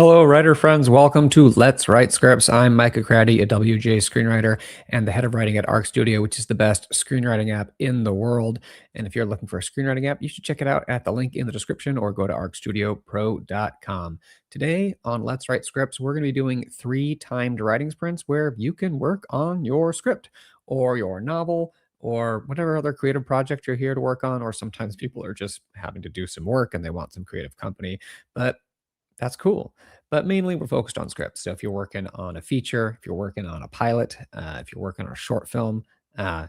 Hello, writer friends. Welcome to Let's Write Scripts. I'm Micah Cratty, a WJ screenwriter and the head of writing at Arc Studio, which is the best screenwriting app in the world. And if you're looking for a screenwriting app, you should check it out at the link in the description or go to arcstudiopro.com. Today on Let's Write Scripts, we're going to be doing 3 timed writing sprints where you can work on your script or your novel or whatever other creative project you're here to work on. Or sometimes people are just having to do some work and they want some creative company. But that's cool. But mainly we're focused on scripts. So if you're working on a feature, if you're working on a pilot, if you're working on a short film,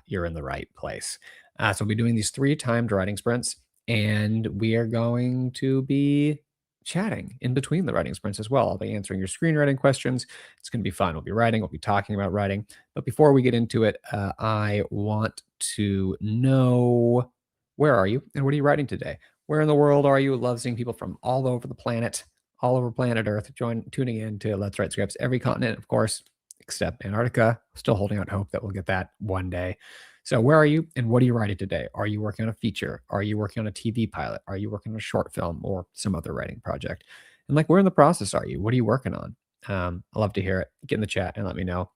you're in the right place. So we'll be doing these 3 timed writing sprints, and we are going to be chatting in between the writing sprints as well. I'll be answering your screenwriting questions. It's going to be fun. We'll be writing. We'll be talking about writing. But before we get into it, I want to know, where are you and what are you writing today? Where in the world are you? Love seeing people from all over the planet, all over planet Earth, tuning in to Let's Write Scripts. Every continent, of course, except Antarctica. Still holding out hope that we'll get that one day. So where are you and what are you writing today? Are you working on a feature? Are you working on a TV pilot? Are you working on a short film or some other writing project? And where in the process are you? What are you working on? I love to hear it. Get in the chat and let me know.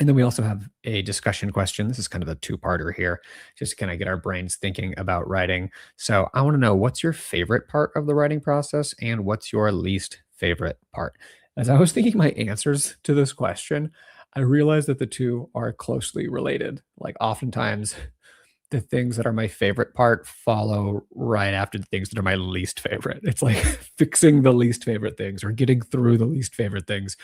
And then we also have a discussion question. This is kind of a 2-parter here, just to kind of get our brains thinking about writing. So I want to know, what's your favorite part of the writing process and what's your least favorite part? As I was thinking my answers to this question, I realized that the two are closely related. Oftentimes the things that are my favorite part follow right after the things that are my least favorite. It's like fixing the least favorite things or getting through the least favorite things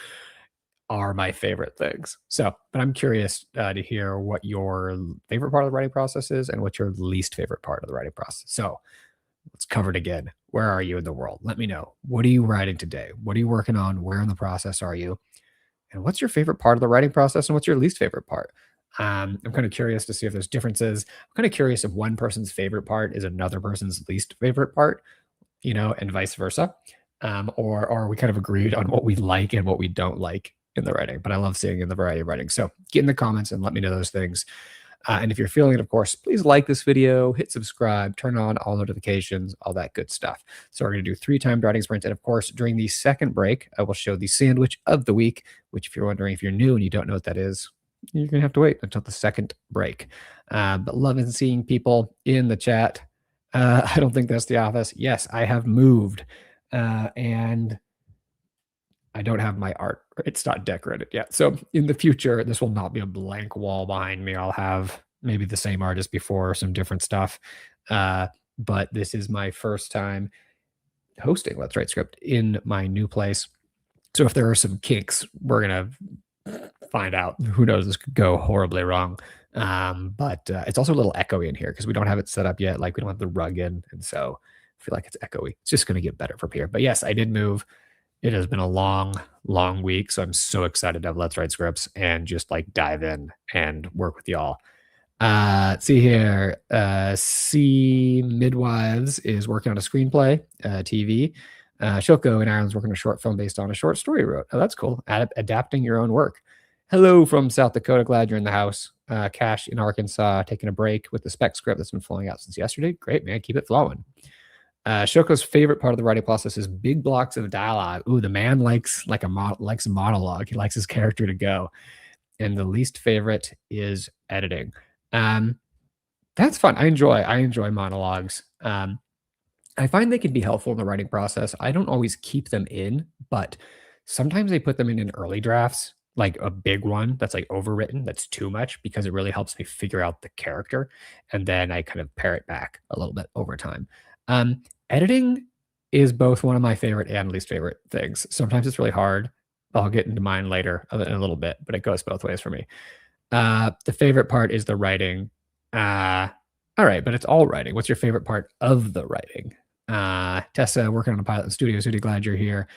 are my favorite things. So, but I'm curious to hear what your favorite part of the writing process is and what your least favorite part of the writing process. So let's cover it again. Where are you in the world? Let me know. What are you writing today? What are you working on? Where in the process are you? And what's your favorite part of the writing process and what's your least favorite part? I'm kind of curious to see if there's differences. I'm kind of curious if one person's favorite part is another person's least favorite part, and vice versa. Or are we kind of agreed on what we like and what we don't like in the writing? But I love seeing in the variety of writing. So get in the comments and let me know those things. And if you're feeling it, of course, please like this video, hit subscribe, turn on all notifications, all that good stuff. So we're going to do 3 timed writing sprints. And of course, during the second break, I will show the sandwich of the week, which if you're wondering, if you're new and you don't know what that is, you're going to have to wait until the second break. But loving seeing people in the chat. I don't think that's the office. Yes, I have moved. And I don't have my art. It's not decorated yet. So in the future, this will not be a blank wall behind me. I'll have maybe the same artist before, some different stuff. But this is my first time hosting Let's Write Script in my new place. So if there are some kinks, we're going to find out. Who knows? This could go horribly wrong. But it's also a little echoey in here because we don't have it set up yet. We don't have the rug in. And so I feel like it's echoey. It's just going to get better from here. But yes, I did move. It has been a long, long week, so I'm so excited to have Let's Write Scripts and just dive in and work with y'all. See here, C Midwives is working on a screenplay, TV. Shoko in Ireland's working on a short film based on a short story he wrote. Oh, that's cool. Adapting your own work. Hello from South Dakota. Glad you're in the house. Cash in Arkansas, taking a break with the spec script that's been flowing out since yesterday. Great, man. Keep it flowing. Shoko's favorite part of the writing process is big blocks of dialogue. Ooh, the man likes a monologue. He likes his character to go. And the least favorite is editing. That's fun. I enjoy monologues. I find they can be helpful in the writing process. I don't always keep them in, but sometimes I put them in early drafts, like a big one that's overwritten, that's too much, because it really helps me figure out the character. And then I kind of pare it back a little bit over time. Editing is both one of my favorite and least favorite things. Sometimes it's really hard. I'll get into mine later in a little bit, but it goes both ways for me. The favorite part is the writing. All right, but it's all writing. What's your favorite part of the writing? Tessa, working on a pilot in studio. Sudi, glad you're here.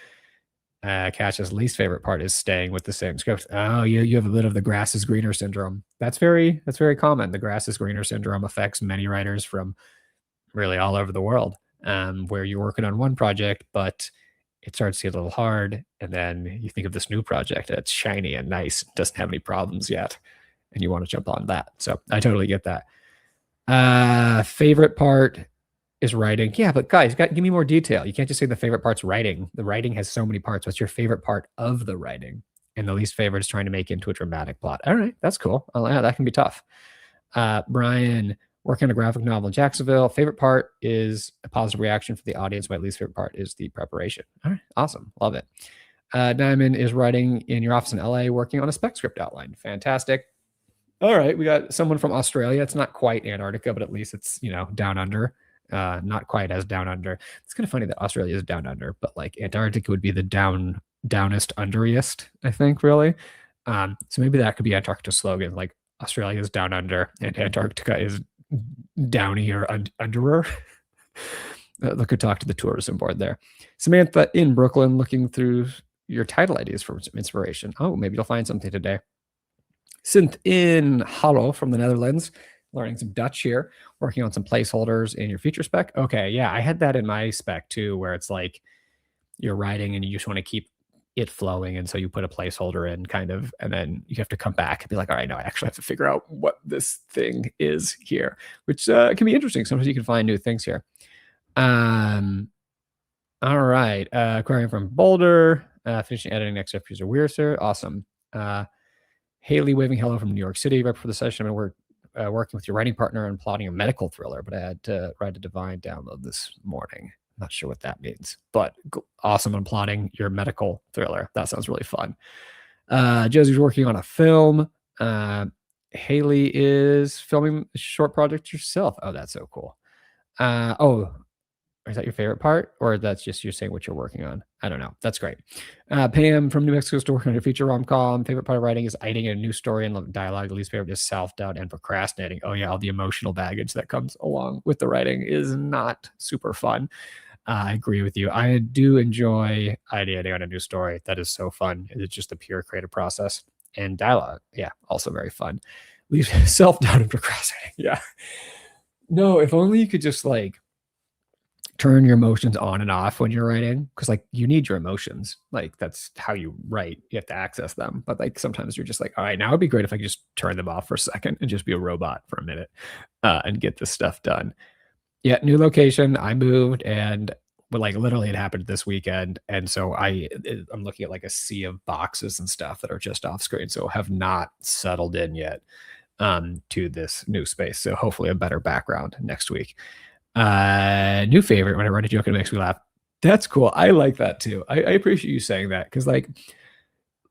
Cash's least favorite part is staying with the same script. Oh, you have a bit of the grass is greener syndrome. That's very common. The grass is greener syndrome affects many writers from really all over the world, where you're working on one project, but it starts to get a little hard. And then you think of this new project that's shiny and nice, doesn't have any problems yet, and you want to jump on that. So I totally get that. Favorite part is writing. Yeah, but guys, give me more detail. You can't just say the favorite part's writing. The writing has so many parts. What's your favorite part of the writing? And the least favorite is trying to make into a dramatic plot. All right, that's cool. Oh, yeah, that can be tough. Brian, working on a graphic novel in Jacksonville. Favorite part is a positive reaction from the audience. My least favorite part is the preparation. All right, awesome. Love it. Diamond is writing in your office in LA, working on a spec script outline. Fantastic. All right, we got someone from Australia. It's not quite Antarctica, but at least it's, down under. Not quite as down under. It's kind of funny that Australia is down under, but like Antarctica would be the downest underiest, I think, really. So maybe that could be Antarctica's slogan, like Australia is down under and Antarctica is downy or underer. Look could talk to the tourism board there. Samantha in Brooklyn, looking through your title ideas for some inspiration. Oh, maybe you'll find something today. Synth in Hollow from the Netherlands, learning some Dutch here, working on some placeholders in your feature spec. Okay, yeah, I had that in my spec too, where it's like you're writing and you just want to keep it flowing, and so you put a placeholder in kind of, and then you have to come back and be like, all right, no, I actually have to figure out what this thing is here, which can be interesting. Sometimes you can find new things here. All right, querying from Boulder, finishing editing next up user Weirser. Awesome. Haley waving hello from New York City. Right before the session, we're working with your writing partner and plotting a medical thriller, but I had to write a Divine download this morning. Not sure what that means, but awesome on plotting your medical thriller. That sounds really fun. Josie's working on a film. Haley is filming a short project yourself. Oh, that's so cool. Is that your favorite part, or that's just you're saying what you're working on? I don't know. That's great. Pam from New Mexico is still working on your feature rom-com. Favorite part of writing is adding a new story and dialogue. The least favorite is self-doubt and procrastinating. Oh yeah, all the emotional baggage that comes along with the writing is not super fun. I agree with you. I do enjoy ideating on a new story. That is so fun. It's just a pure creative process. And dialogue, yeah, also very fun. Leave self-doubt and procrastinating. Yeah. No, if only you could just like turn your emotions on and off when you're writing, because like you need your emotions. Like that's how you write. You have to access them. But like sometimes you're just like, all right, now it'd be great if I could just turn them off for a second and just be a robot for a minute and get this stuff done. Yeah, new location. I moved, and like literally it happened this weekend, and so I'm looking at like a sea of boxes and stuff that are just off screen, so have not settled in yet to this new space. So hopefully a better background next week. New favorite, when I write a joke and it makes me laugh. That's cool. I like that too. I appreciate you saying that, because like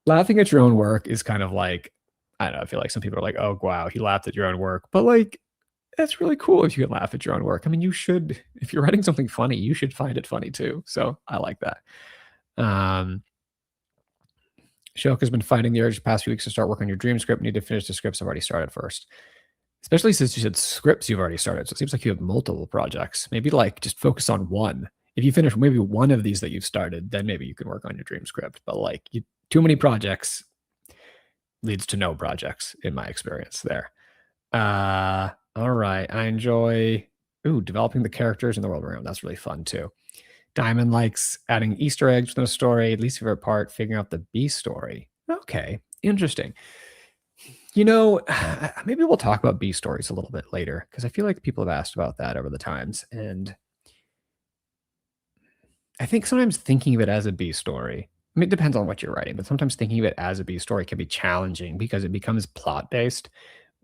laughing at your own work is kind of like, I don't know, I feel like some people are like, oh wow, he laughed at your own work, but like that's really cool if you can laugh at your own work. I mean, you should, if you're writing something funny, you should find it funny too. So I like that. Shok has been fighting the urge the past few weeks to start working on your dream script. Need to finish the scripts I've already started first. Especially since you said scripts you've already started. So it seems like you have multiple projects. Maybe like just focus on one. If you finish maybe one of these that you've started, then maybe you can work on your dream script. But like too many projects leads to no projects in my experience there. All right. I enjoy developing the characters in the world around. That's really fun too. Diamond likes adding Easter eggs within a story. Least favorite part, figuring out the B story. Okay, interesting. Maybe we'll talk about B stories a little bit later, because I feel like people have asked about that over the times. And I think sometimes thinking of it as a B story, I mean, it depends on what you're writing, but sometimes thinking of it as a B story can be challenging because it becomes plot based,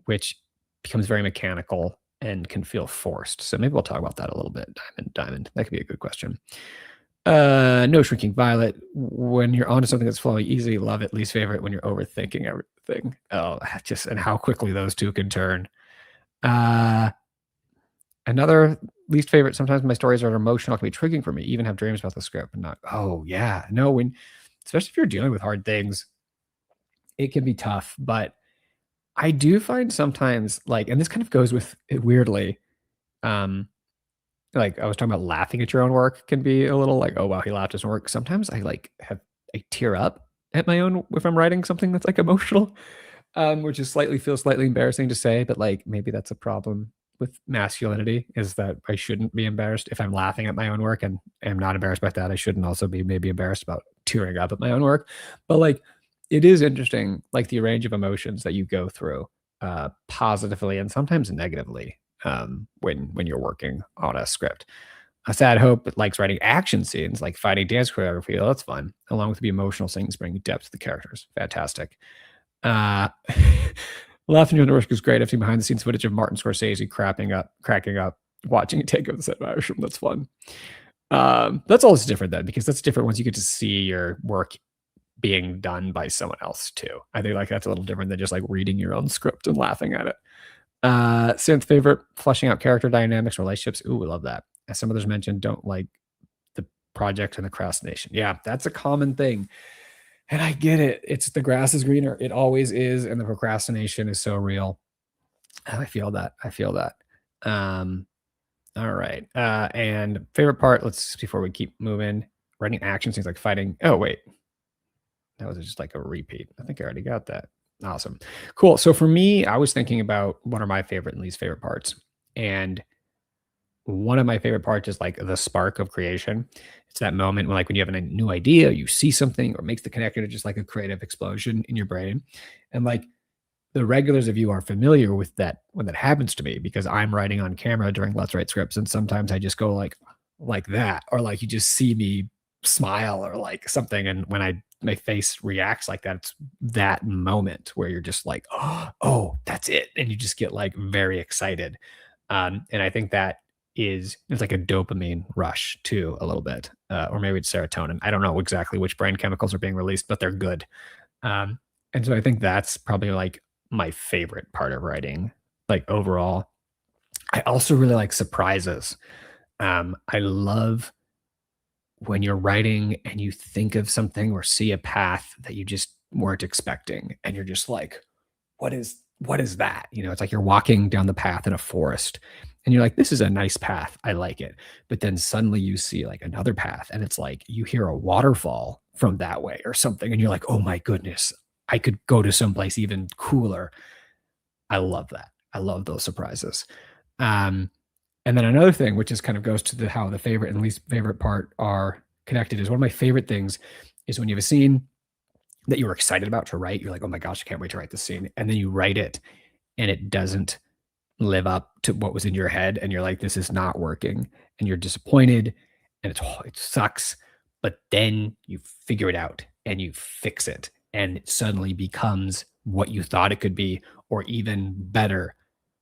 which becomes very mechanical and can feel forced. So maybe we'll talk about that a little bit. Diamond. That could be a good question. No Shrinking Violet. When you're onto something that's flowing easy, love it. Least favorite, when you're overthinking everything. Oh, and how quickly those two can turn. Another least favorite, sometimes my stories are emotional, can be triggering for me, even have dreams about the script and not, oh yeah. No, especially if you're dealing with hard things, it can be tough. But I do find sometimes and this kind of goes with it weirdly, like I was talking about laughing at your own work can be a little like, oh wow, he laughed at his work. Sometimes I I tear up at my own if I'm writing something that's like emotional, which feels slightly embarrassing to say, but like maybe that's a problem with masculinity, is that I shouldn't be embarrassed if I'm laughing at my own work, and am not embarrassed by that. I shouldn't also be maybe embarrassed about tearing up at my own work. But like it is interesting, like the range of emotions that you go through, positively and sometimes negatively, when you're working on a script. A sad hope likes writing action scenes like fighting dance choreography. Oh, that's fun. Along with the emotional scenes, bringing depth to the characters. Fantastic. Uh, Laughing during the work is great. I've seen behind the scenes footage of Martin Scorsese cracking up, watching a take of the set of Irishman. That's fun. That's always different then, because that's different once you get to see your work being done by someone else too. I think like that's a little different than just like reading your own script and laughing at it. Synth favorite, fleshing out character dynamics, relationships. Ooh, we love that. As some others mentioned, don't like the project and the procrastination. Yeah, that's a common thing. And I get it. It's the grass is greener. It always is. And the procrastination is so real. I feel that. I feel that. Um, all right. And favorite part, let's before we keep moving, writing action scenes like fighting. Oh, wait. That was just like a repeat. I think I already got that. Awesome. Cool. So for me, I was thinking about what are my favorite and least favorite parts. And one of my favorite parts is like the spark of creation. It's that moment when like when you have a new idea, you see something or makes the connector to just like a creative explosion in your brain. And like the regulars of you are familiar with that when that happens to me because I'm writing on camera during Let's Write Scripts. And sometimes I just go like that, or like you just see me smile or like something. And when my face reacts like that, it's that moment where you're just like, oh, that's it. And you just get like very excited. And I think that it's like a dopamine rush too, a little bit, or maybe it's serotonin. I don't know exactly which brain chemicals are being released, but they're good. Um, and so I think that's probably like my favorite part of writing, like overall. I also really like surprises. I love when you're writing and you think of something or see a path that you just weren't expecting, and you're just like, what is that? You know, it's like you're walking down the path in a forest and you're like, this is a nice path. I like it. But then suddenly you see like another path and it's like you hear a waterfall from that way or something. And you're like, oh my goodness, I could go to someplace even cooler. I love that. I love those surprises. Um, and then another thing, which is kind of goes to how the favorite and least favorite part are connected, is one of my favorite things is when you have a scene that you were excited about to write. You're like, oh my gosh, I can't wait to write this scene. And then you write it and it doesn't live up to what was in your head. And you're like, this is not working. And you're disappointed and it sucks. But then you figure it out and you fix it. And it suddenly becomes what you thought it could be, or even better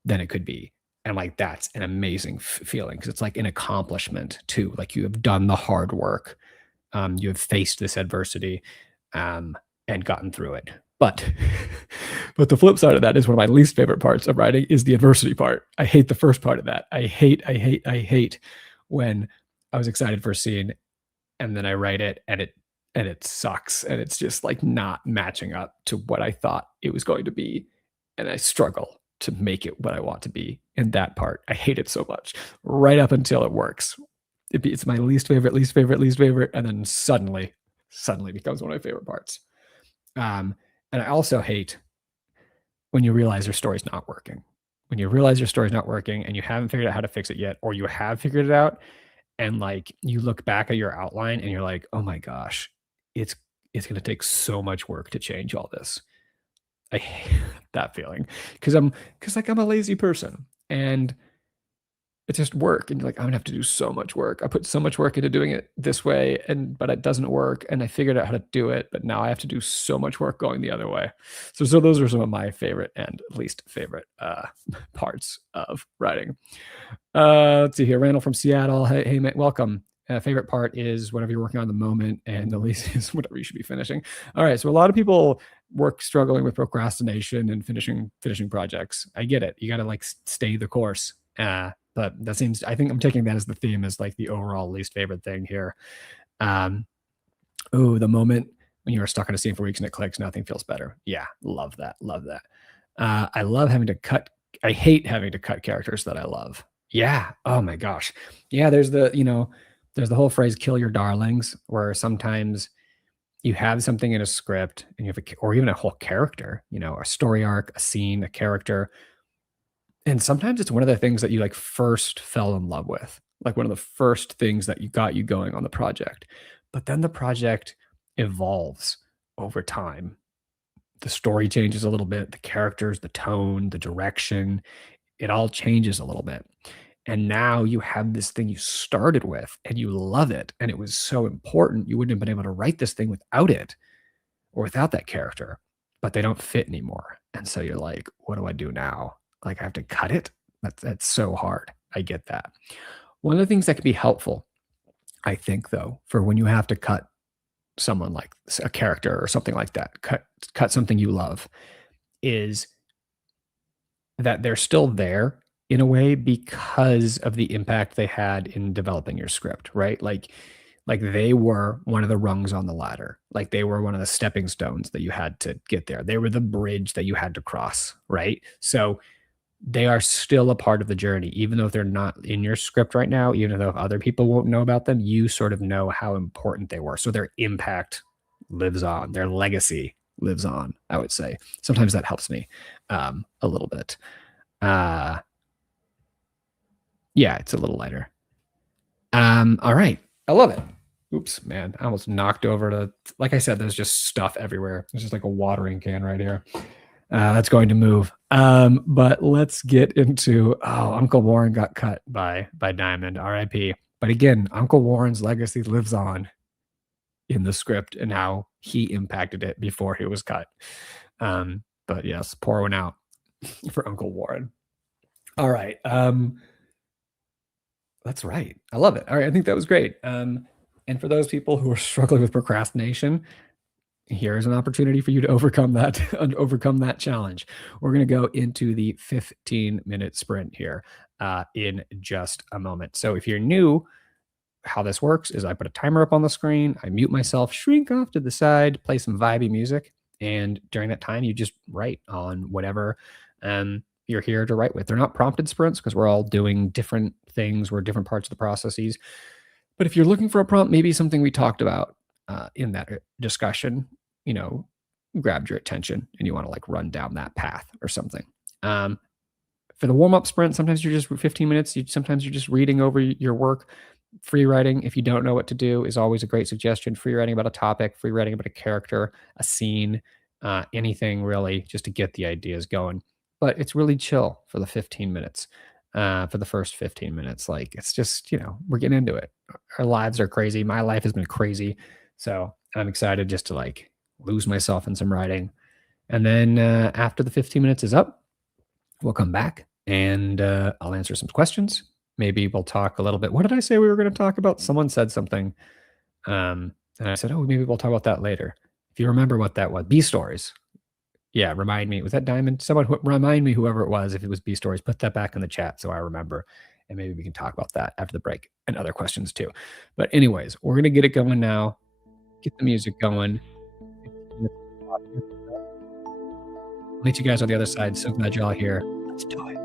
than it could be. And like that's an amazing feeling because it's like an accomplishment too. Like you have done the hard work. You have faced this adversity and gotten through it. But but the flip side of that is one of my least favorite parts of writing is the adversity part. I hate the first part of that. I hate when I was excited for a scene and then I write it and it sucks and it's just like not matching up to what I thought it was going to be, and I struggle to make it what I want to be in that part. I hate it so much right up until it works. It's my least favorite, and then suddenly becomes one of my favorite parts. And I also hate when you realize your story's not working. When you realize your story's not working and you haven't figured out how to fix it yet, or you have figured it out, and like you look back at your outline and you're like, oh my gosh, it's it's going to take so much work to change all this. I hate that feeling because like I'm a lazy person and it's just work, and you're like, I'm gonna have to do so much work. I put so much work into doing it this way, but it doesn't work, and I figured out how to do it, but now I have to do so much work going the other way. So those are some of my favorite and least favorite parts of writing. Let's see here. Randall from Seattle. Hey, man, welcome. Favorite part is whatever you're working on the moment, and the least is whatever you should be finishing. All right. So a lot of people work struggling with procrastination and finishing projects. I get it. You got to like stay the course. But that seems, I think I'm taking that as the theme, as like the overall least favorite thing here. The moment when you are stuck on a scene for weeks and it clicks, nothing feels better. Yeah, love that. Love that. I hate having to cut characters that I love. Yeah. Oh my gosh. Yeah. There's the whole phrase "kill your darlings," where sometimes you have something in a script and you have or even a whole character, a story arc, a scene, a character. And sometimes it's one of the things that you like first fell in love with, like one of the first things that you got you going on the project. But then the project evolves over time. The story changes a little bit, the characters, the tone, the direction. it all changes a little bit. And now you have this thing you started with and you love it. And it was so important. You wouldn't have been able to write this thing without it or without that character, but they don't fit anymore. And so you're like, what do I do now? Like I have to cut it? That's so hard. I get that. One of the things that can be helpful, I think, though, for when you have to cut someone like a character or something like that, cut something you love, is that they're still there in a way because of the impact they had in developing your script, right? Like they were one of the rungs on the ladder. Like they were one of the stepping stones that you had to get there. They were the bridge that you had to cross, right? So they are still a part of the journey, even though they're not in your script right now, even though other people won't know about them, you sort of know how important they were. So their impact lives on, their legacy lives on, I would say. Sometimes that helps me a little bit. Yeah, it's a little lighter. All right. I love it. Oops, man. I almost knocked over like I said, there's just stuff everywhere. There's just like a watering can right here. That's going to move. But let's get into, Uncle Warren got cut by Diamond, RIP. But again, Uncle Warren's legacy lives on in the script and how he impacted it before he was cut. But yes, pour one out for Uncle Warren. All right. That's right. I love it. All right. I think that was great. And for those people who are struggling with procrastination, here's an opportunity for you to overcome that challenge. We're going to go into the 15-minute sprint here in just a moment. So if you're new, how this works is I put a timer up on the screen, I mute myself, shrink off to the side, play some vibey music, and during that time, you just write on whatever you're here to write with. They're not prompted sprints because we're all doing different things. We're different parts of the processes. But if you're looking for a prompt, maybe something we talked about in that discussion, grabbed your attention and you want to like run down that path or something. For the warm-up sprint, sometimes you're just 15 minutes. Sometimes you're just reading over your work. Free writing, if you don't know what to do, is always a great suggestion. Free writing about a topic, free writing about a character, a scene, anything really, just to get the ideas going. But it's really chill for the 15 minutes, for the first 15 minutes. Like it's just, we're getting into it. Our lives are crazy. My life has been crazy. So I'm excited just to like lose myself in some writing. And then after the 15 minutes is up, we'll come back and I'll answer some questions. Maybe we'll talk a little bit. What did I say we were going to talk about? Someone said something. And I said, maybe we'll talk about that later. If you remember what that was, B stories. Yeah, remind me. Was that Diamond? Someone remind me, whoever it was, if it was B stories, put that back in the chat so I remember. And maybe we can talk about that after the break and other questions too. But anyways, we're going to get it going now. Get the music going. I'll meet you guys on the other side. So glad you're all here. Let's do it.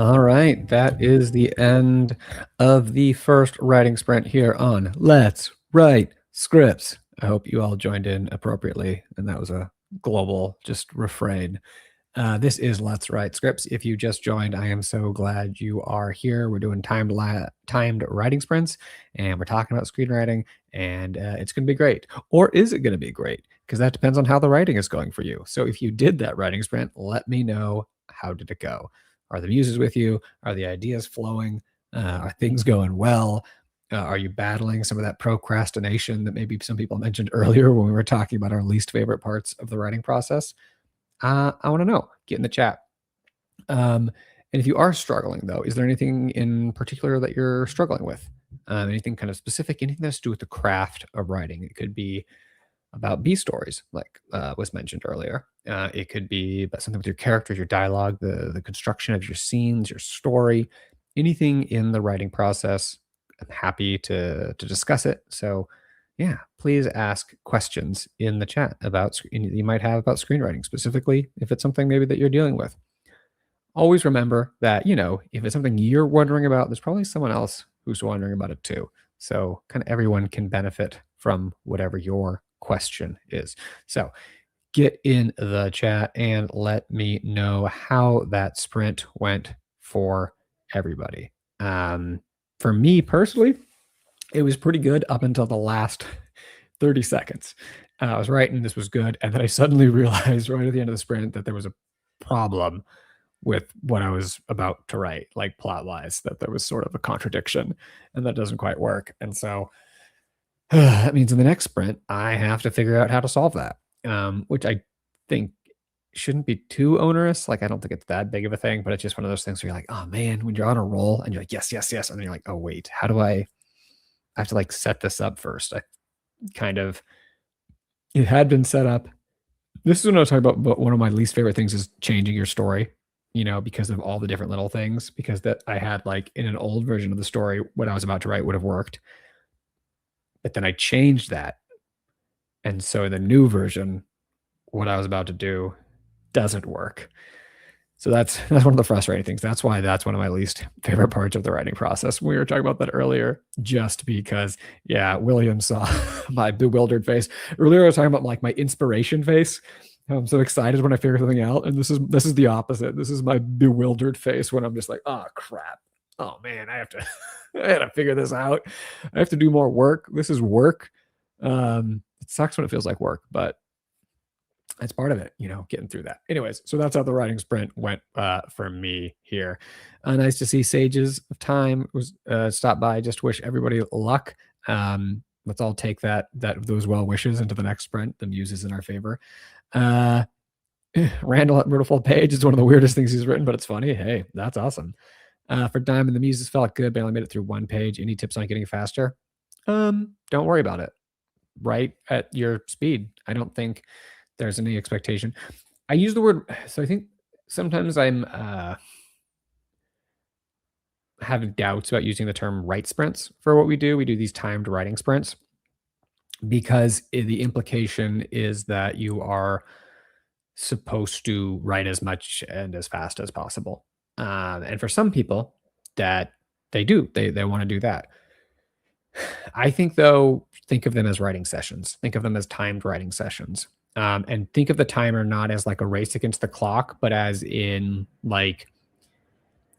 All right, that is the end of the first writing sprint here on Let's Write Scripts. I hope you all joined in appropriately, and that was a global just refrain. This is Let's Write Scripts. If you just joined, I am so glad you are here. We're doing timed writing sprints, and we're talking about screenwriting, and it's going to be great. Or is it going to be great? Because that depends on how the writing is going for you. So if you did that writing sprint, let me know, how did it go? Are the muses with you? Are the ideas flowing? Are things going well? Are you battling some of that procrastination that maybe some people mentioned earlier when we were talking about our least favorite parts of the writing process? I want to know. Get in the chat. And if you are struggling, though, is there anything in particular that you're struggling with? Anything kind of specific? Anything that's to do with the craft of writing? It could be about B stories, like was mentioned earlier. It could be about something with your characters, your dialogue, the construction of your scenes, your story, anything in the writing process. I'm happy to discuss it. So, yeah, please ask questions in the chat about you might have about screenwriting specifically if it's something maybe that you're dealing with. Always remember that, if it's something you're wondering about, there's probably someone else who's wondering about it too. So kind of everyone can benefit from whatever your question is. So get in the chat and let me know how that sprint went for everybody. For me personally, it was pretty good up until the last 30 seconds. I was writing, this was good. And then I suddenly realized right at the end of the sprint that there was a problem with what I was about to write, like plot wise, that there was sort of a contradiction and that doesn't quite work. And so that means in the next sprint, I have to figure out how to solve that, which I think shouldn't be too onerous. Like, I don't think it's that big of a thing, but it's just one of those things where you're like, oh man, when you're on a roll and you're like, yes, yes, yes. And then you're like, oh, wait, how do I have to like set this up first? It had been set up. This is what I was talking about, but one of my least favorite things is changing your story, because of all the different little things, because that I had like in an old version of the story, what I was about to write would have worked. But then I changed that. And so in the new version, what I was about to do doesn't work. So that's one of the frustrating things. That's why that's one of my least favorite parts of the writing process. We were talking about that earlier, just because, yeah, William saw my bewildered face. Earlier I was talking about like my inspiration face. I'm so excited when I figure something out. And this is the opposite. This is my bewildered face when I'm just like, oh crap. Oh man, I have to figure this out. I have to do more work. This is work. It sucks when it feels like work, but it's part of it, getting through that. Anyways, so that's how the writing sprint went for me here. Nice to see Sages of Time was stopped by. Just wish everybody luck. Let's all take those well wishes into the next sprint. The muse is in our favor. Randall at Myrtleful Page is one of the weirdest things he's written, but it's funny. Hey, that's awesome. For Diamond, the muses felt good, but I only made it through one page. Any tips on getting faster? Don't worry about it. Write at your speed. I don't think there's any expectation. I use the word, so I think sometimes I'm having doubts about using the term write sprints for what we do. We do these timed writing sprints because the implication is that you are supposed to write as much and as fast as possible. And for some people that they do, they want to do that. I think though, think of them as writing sessions. Think of them as timed writing sessions. And think of the timer not as like a race against the clock, but as in like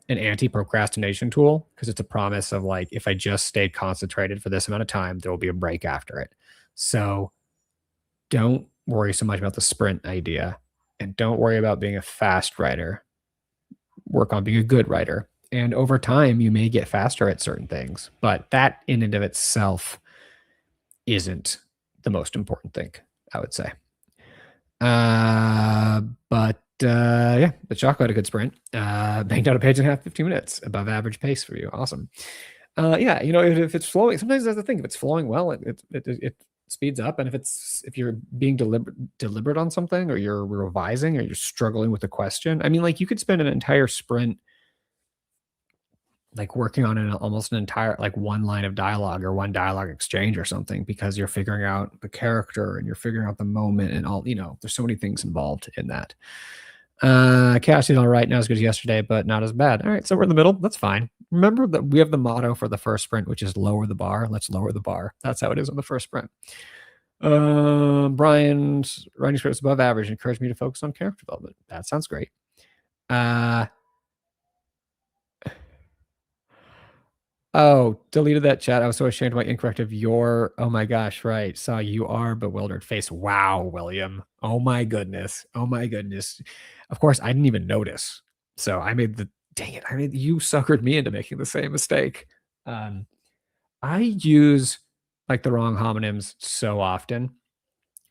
an anti-procrastination tool, because it's a promise of like, if I just stayed concentrated for this amount of time, there will be a break after it. So don't worry so much about the sprint idea, and don't worry about being a fast writer. Work on being a good writer. And over time, you may get faster at certain things, but that in and of itself isn't the most important thing, I would say. Yeah, but Choco had a good sprint. Banged out a page and a half, 15 minutes, above average pace for you. Awesome. Yeah, if it's flowing, sometimes that's the thing. If it's flowing well, it speeds up. And if you're being deliberate on something, or you're revising, or you're struggling with a question, I mean, like you could spend an entire sprint like working on almost an entire like one line of dialogue or one dialogue exchange or something, because you're figuring out the character and you're figuring out the moment and all, there's so many things involved in that. Cassie's all right, not as good as yesterday, but not as bad. All right, so we're in the middle. That's fine. Remember that we have the motto for the first sprint, which is lower the bar. Let's lower the bar. That's how it is on the first sprint. Brian's writing script is above average. Encouraged me to focus on character development. That sounds great. Oh, deleted that chat. I was so ashamed of my incorrect of your. Oh my gosh, right. Saw you are bewildered face. Wow, William. Oh my goodness. Oh my goodness. Of course, I didn't even notice. So I made the dang it. I mean, you suckered me into making the same mistake. I use like the wrong homonyms so often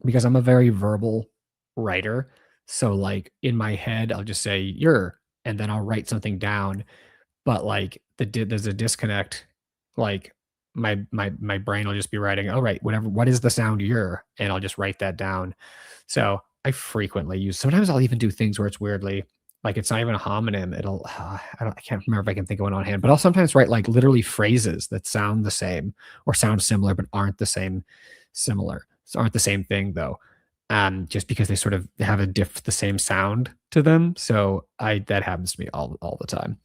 because I'm a very verbal writer. So like in my head, I'll just say you're, and then I'll write something down, but like there's a disconnect. Like my brain will just be writing, oh right, whatever, what is the sound you're, and I'll just write that down. So I frequently use. Sometimes I'll even do things where it's weirdly like it's not even a homonym. It'll I can't remember if I can think of one on hand, but I'll sometimes write like literally phrases that sound the same or sound similar but aren't the same similar. So aren't the same thing though. Just because they sort of have the same sound to them. So that happens to me all the time.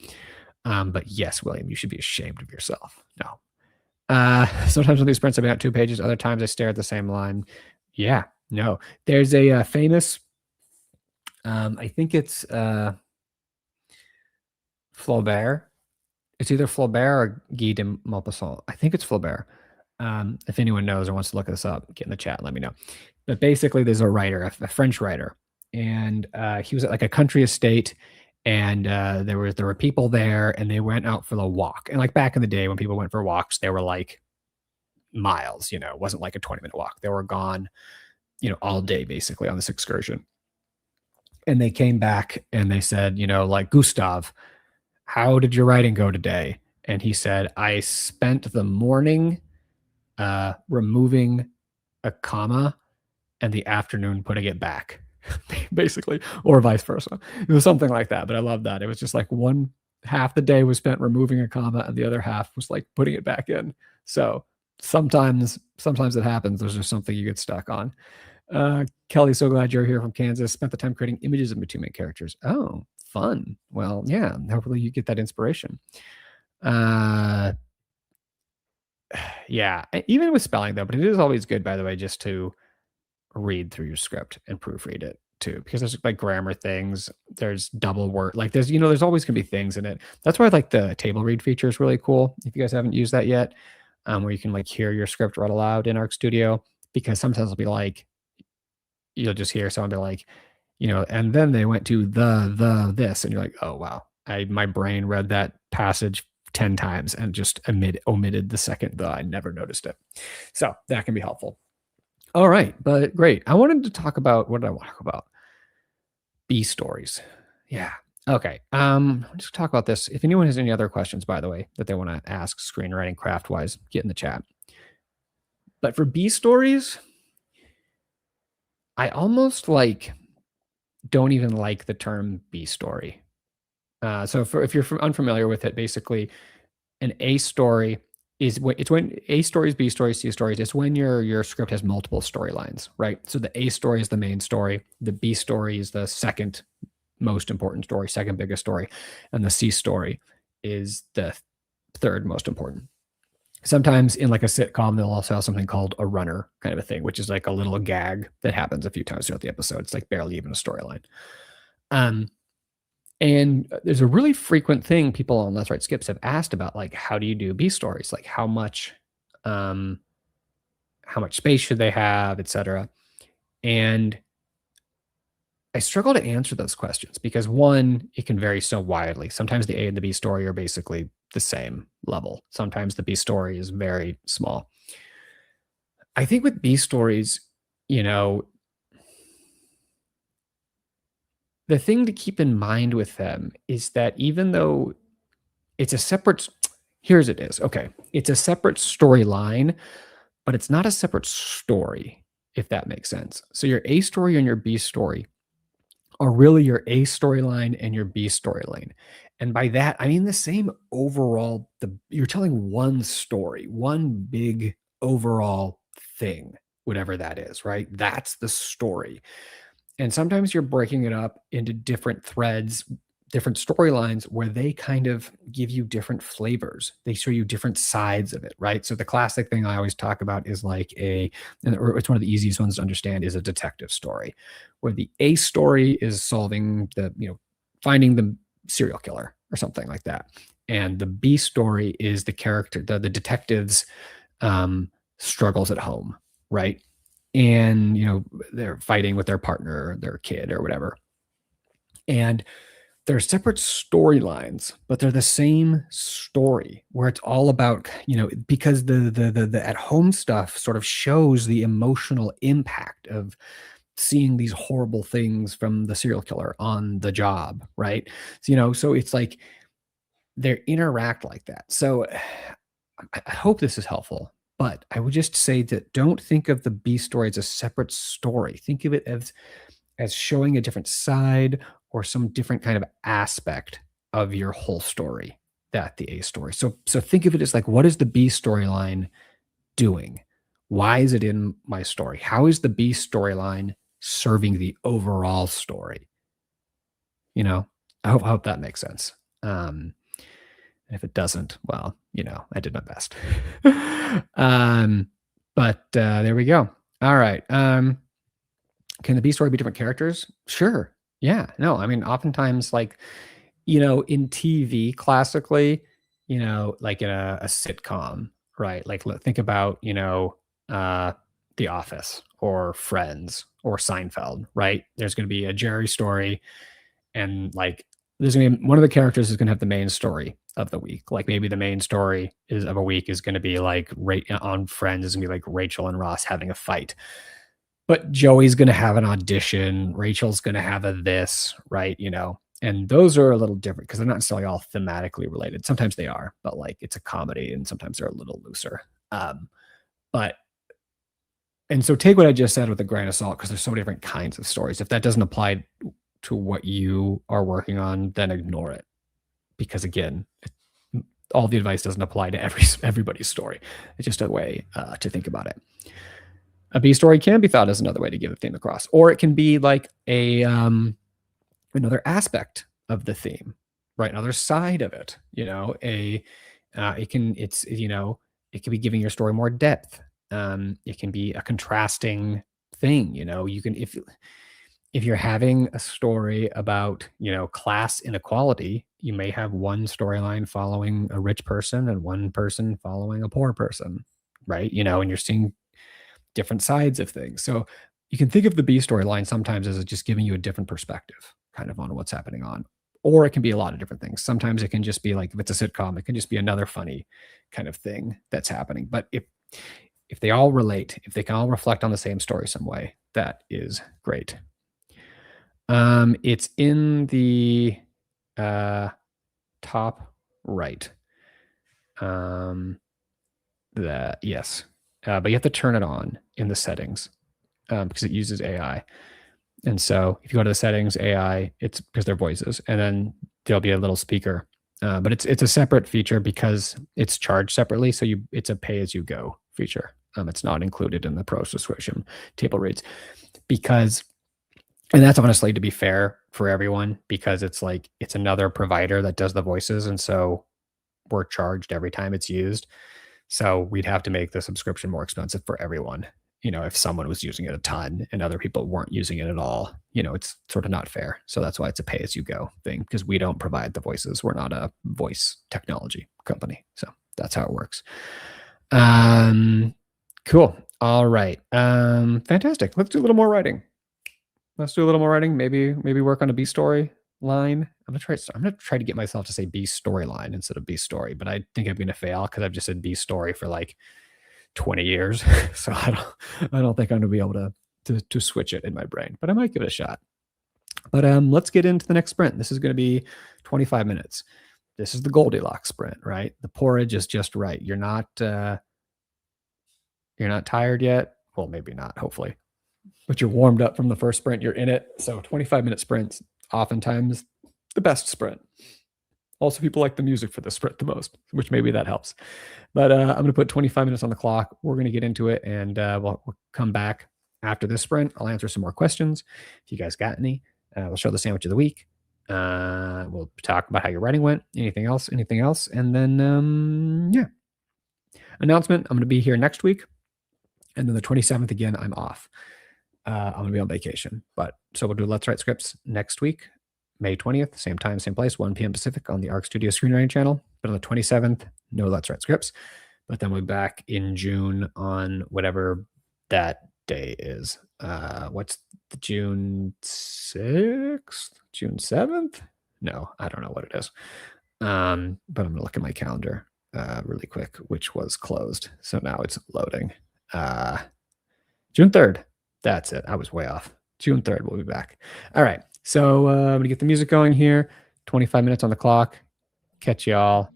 But yes, William, you should be ashamed of yourself. No. Sometimes on these sprints, I've been at 2 pages. Other times I stare at the same line. Yeah, no. There's a famous, I think it's Flaubert. It's either Flaubert or Guy de Maupassant. I think it's Flaubert. If anyone knows or wants to look this up, get in the chat, let me know. But basically, there's a writer, a French writer, and he was at like a country estate, and there were people there, and they went out for the walk. And like back in the day when people went for walks, they were like miles. You know, it wasn't like a 20-minute walk. They were gone, you know, all day basically on this excursion. And they came back and they said, you know, like, Gustav, how did your writing go today? And he said, I spent the morning removing a comma and the afternoon putting it back, basically, or vice versa. It was something like that, but I love that. It was just like one half the day was spent removing a comma and the other half was like putting it back in. So sometimes it happens. There's just something you get stuck on. Kelly, so glad you're here from Kansas. Spent the time creating images of my 2 main characters. Oh, fun. Well, yeah, hopefully you get that inspiration. Yeah, even with spelling though, but it is always good, by the way, just to read through your script and proofread it too, because there's like grammar things, there's double word, like there's, you know, there's always gonna be things in it. That's why like the table read feature is really cool. If you guys haven't used that yet, where you can like hear your script read aloud in Arc Studio, because sometimes it'll be like, you'll just hear someone be like, you know, and then they went to this, and you're like, oh wow, my brain read that passage 10 times and just omitted the second the. I never noticed it. So that can be helpful. All right, but great. I wanted to talk about, what did I want to talk about? B stories. Yeah. Okay. Just talk about this. If anyone has any other questions, by the way, that they want to ask screenwriting craft wise, get in the chat. But for B stories, I almost like don't even like the term B story. So if you're unfamiliar with it, basically an A story is when A stories, B stories, C stories. It's when your script has multiple storylines, right? So the A story is the main story, the B story is the second most important story, second biggest story, and the C story is the third most important. Sometimes in like a sitcom, they'll also have something called a runner kind of a thing, which is like a little gag that happens a few times throughout the episode. It's like barely even a storyline. And there's a really frequent thing people on Let's Write Skips have asked about, like, how do you do B stories? Like how much space should they have, etc. And I struggle to answer those questions because one, it can vary so widely. Sometimes the A and the B story are basically the same level. Sometimes the B story is very small. I think with B stories, you know, the thing to keep in mind with them is that even though it's a separate, here's it is. Okay. It's a separate storyline, but it's not a separate story, if that makes sense. So your A story and your B story are really your A storyline and your B storyline. And by that, I mean the same overall, you're telling one story, one big overall thing, whatever that is, right? That's the story. And sometimes you're breaking it up into different threads, different storylines where they kind of give you different flavors. They show you different sides of it, right? So the classic thing I always talk about is like or it's one of the easiest ones to understand, is a detective story, where the A story is solving finding the serial killer or something like that. And the B story is the detective's struggles at home, right? And they're fighting with their partner, their kid, or whatever. And they're separate storylines, but they're the same story, where it's all about, because the at home stuff sort of shows the emotional impact of seeing these horrible things from the serial killer on the job, right? So it's like they interact like that. So I hope this is helpful, but I would just say that don't think of the B story as a separate story. Think of it as showing a different side or some different kind of aspect of your whole story that the A story. So think of it as like, what is the B storyline doing? Why is it in my story? How is the B storyline serving the overall story? I hope that makes sense. If it doesn't, well, I did my best. But there we go. All right. Can the B story be different characters? Sure. Yeah. No, I mean, oftentimes, like, in TV classically, like in a sitcom, right? Like, think about, The Office or Friends or Seinfeld, right? There's going to be a Jerry story, and like, there's going to be one of the characters is going to have the main story of the week. Like, maybe the main story of a week is going to be like on Friends is going to be like Rachel and Ross having a fight. But Joey's going to have an audition. Rachel's going to have a this, right? And those are a little different because they're not necessarily all thematically related. Sometimes they are, but like it's a comedy, and sometimes they're a little looser. But and so take what I just said with a grain of salt, because there's so many different kinds of stories. If that doesn't apply to what you are working on, then ignore it, because again, all the advice doesn't apply to everybody's story. It's just a way to think about it. A B story can be thought as another way to give a theme across, or it can be like another aspect of the theme, right? Another side of it. It can be giving your story more depth. It can be a contrasting thing. You can, if you're having a story about class inequality, you may have one storyline following a rich person and one person following a poor person, right? And you're seeing different sides of things. So you can think of the B storyline sometimes as just giving you a different perspective kind of on what's happening on, or it can be a lot of different things. Sometimes it can just be like, if it's a sitcom, it can just be another funny kind of thing that's happening. But if they all relate, if they can all reflect on the same story some way, that is great. It's in the top right. Yes. But you have to turn it on in the settings because it uses AI. And so if you go to the settings, AI, it's because they're voices, and then there'll be a little speaker. But it's a separate feature because it's charged separately. So it's a pay as you go feature. It's not included in the pro subscription table reads and that's honestly, to be fair for everyone, because it's like, it's another provider that does the voices. And so we're charged every time it's used. So we'd have to make the subscription more expensive for everyone. If someone was using it a ton and other people weren't using it at all, it's sort of not fair. So that's why it's a pay as you go thing, because we don't provide the voices. We're not a voice technology company. So that's how it works. Cool. All right. Fantastic. Let's do a little more writing. Maybe work on a B story line. I'm gonna try to get myself to say B storyline instead of B story, but I think I'm gonna fail because I've just said B story for like 20 years. So I don't think I'm gonna be able to switch it in my brain, but I might give it a shot. But let's get into the next sprint. This is gonna be 25 minutes. This is the Goldilocks sprint, right? The porridge is just right. You're not tired yet. Well, maybe not, hopefully. But you're warmed up from the first sprint. You're in it. So 25-minute sprints, oftentimes the best sprint. Also, people like the music for the sprint the most, which maybe that helps. But I'm going to put 25 minutes on the clock. We're going to get into it, and we'll come back After this sprint, I'll answer some more questions if you guys got any. We'll show the sandwich of the week. We'll talk about how your writing went. Anything else? And then, yeah. Announcement, I'm going to be here next week. And then the 27th again, I'm off. I'm going to be on vacation. So we'll do Let's Write Scripts next week, May 20th, same time, same place, 1 p.m. Pacific on the Arc Studio Screenwriting channel. But on the 27th, no Let's Write Scripts. But then we'll be back in June on whatever that day is. What's the June 6th? June 7th? No, I don't know what it is. But I'm going to look at my calendar really quick, which was closed. So now it's loading. June 3rd. That's it. I was way off. June 3rd, we'll be back. All right. So I'm going to get the music going here. 25 minutes on the clock. Catch y'all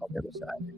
on the other side.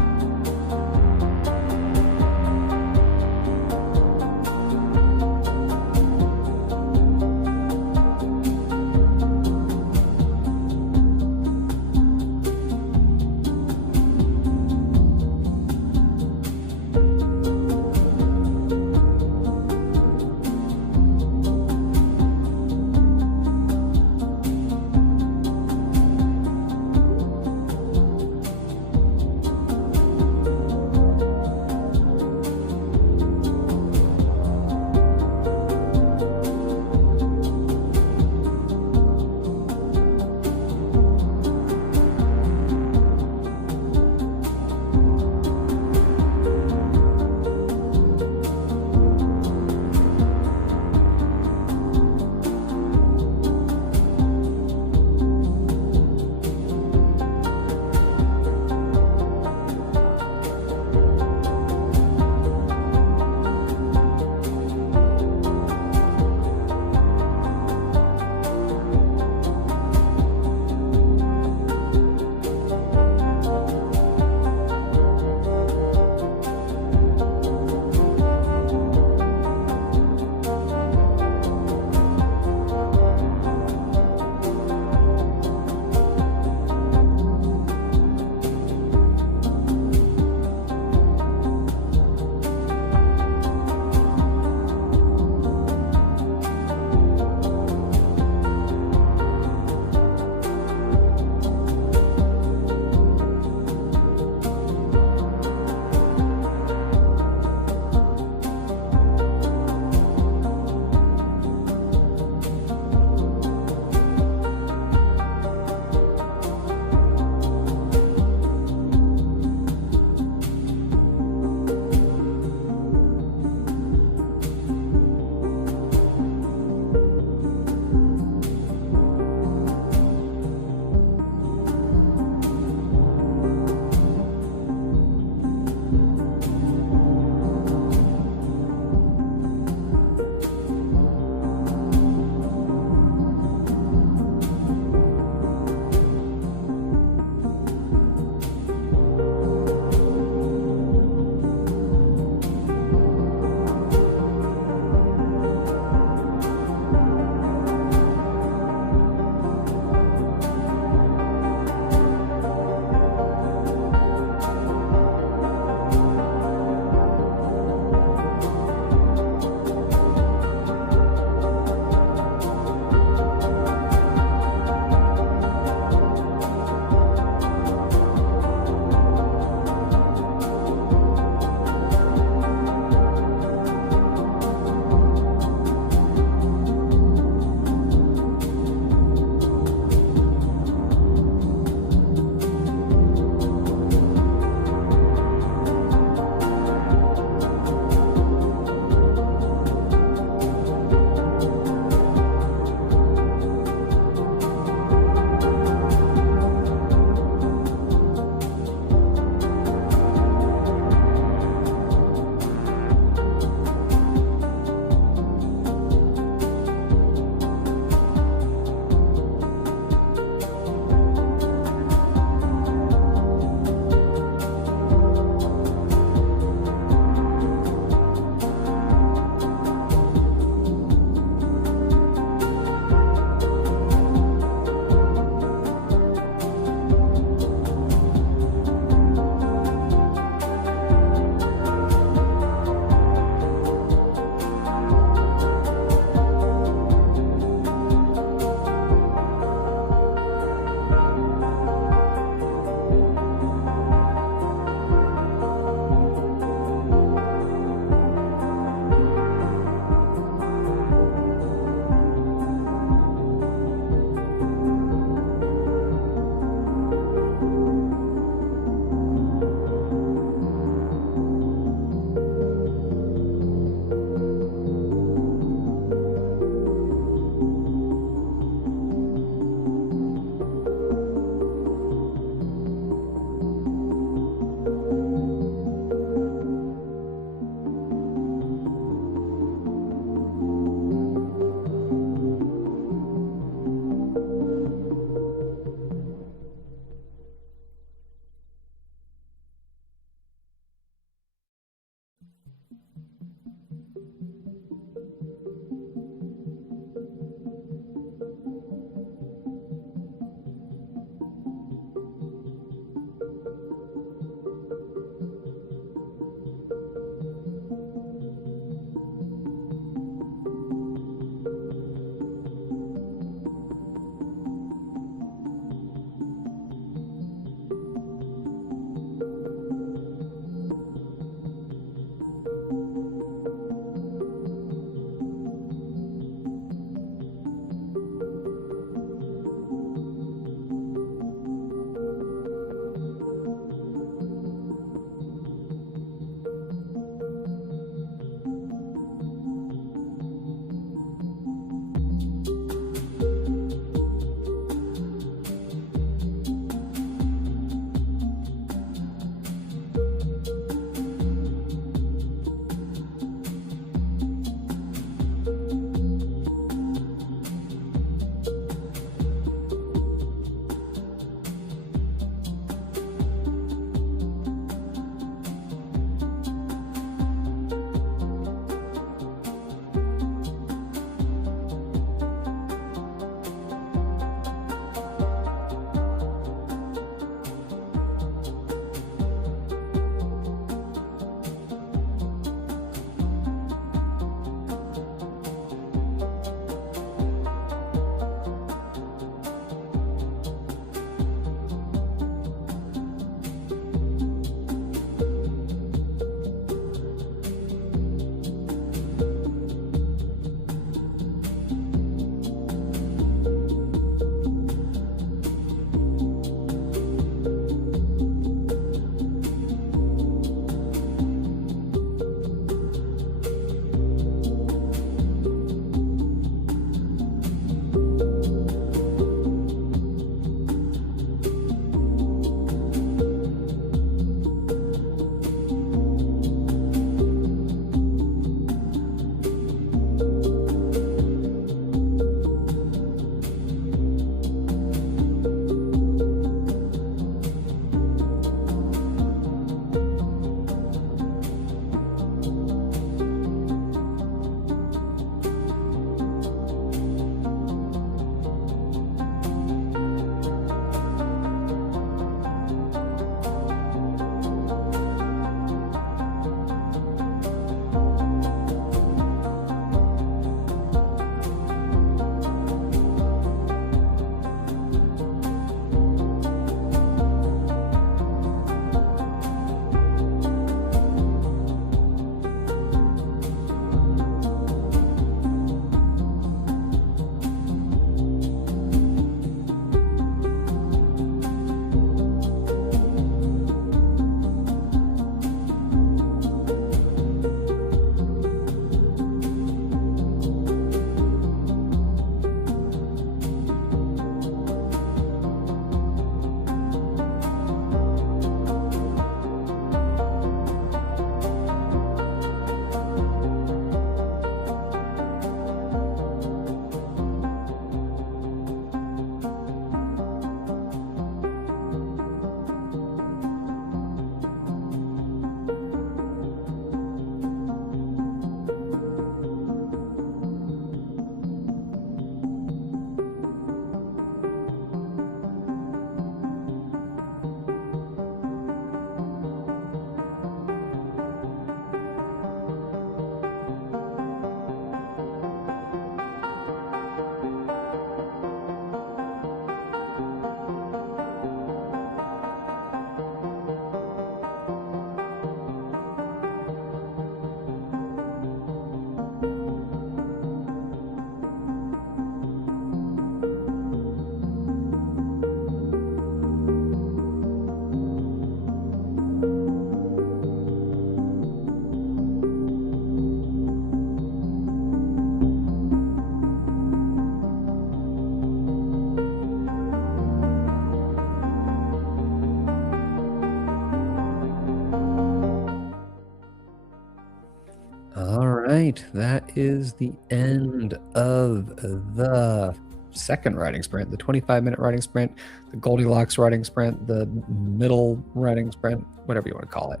right, that is the end of the second writing sprint, the 25-minute writing sprint, the Goldilocks writing sprint, the middle writing sprint, whatever you want to call it.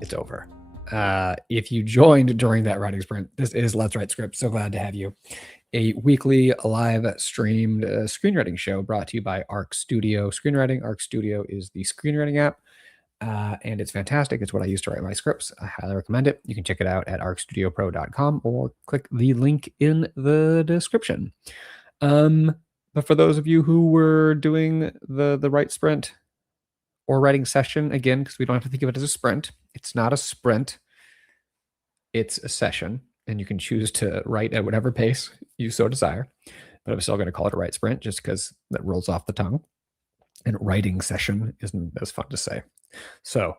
It's over. If you joined during that writing sprint, this is Let's Write Scripts. So glad to have you. A weekly live streamed screenwriting show brought to you by Arc Studio Screenwriting. Arc Studio is the screenwriting app. And it's fantastic. It's what I use to write my scripts. I highly recommend it. You can check it out at arcstudiopro.com or click the link in the description. But for those of you who were doing the write sprint or writing session, again, because we don't have to think of it as a sprint, it's not a sprint, it's a session, and you can choose to write at whatever pace you so desire. But I'm still going to call it a write sprint just because that rolls off the tongue. And writing session isn't as fun to say. So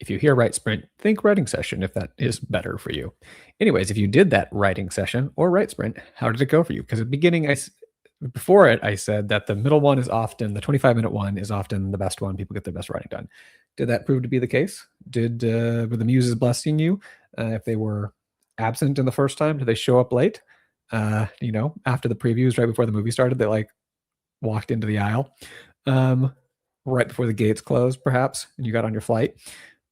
if you hear write sprint, think writing session if that is better for you. Anyways, if you did that writing session or write sprint, how did it go for you? Because at the beginning, before it, I said that the middle one is often, the 25-minute one is often the best one. People get their best writing done. Did that prove to be the case? Were the muses blessing you? If they were absent in the first time, did they show up late? After the previews, right before the movie started, they walked into the aisle. Right before the gates closed, perhaps, and you got on your flight,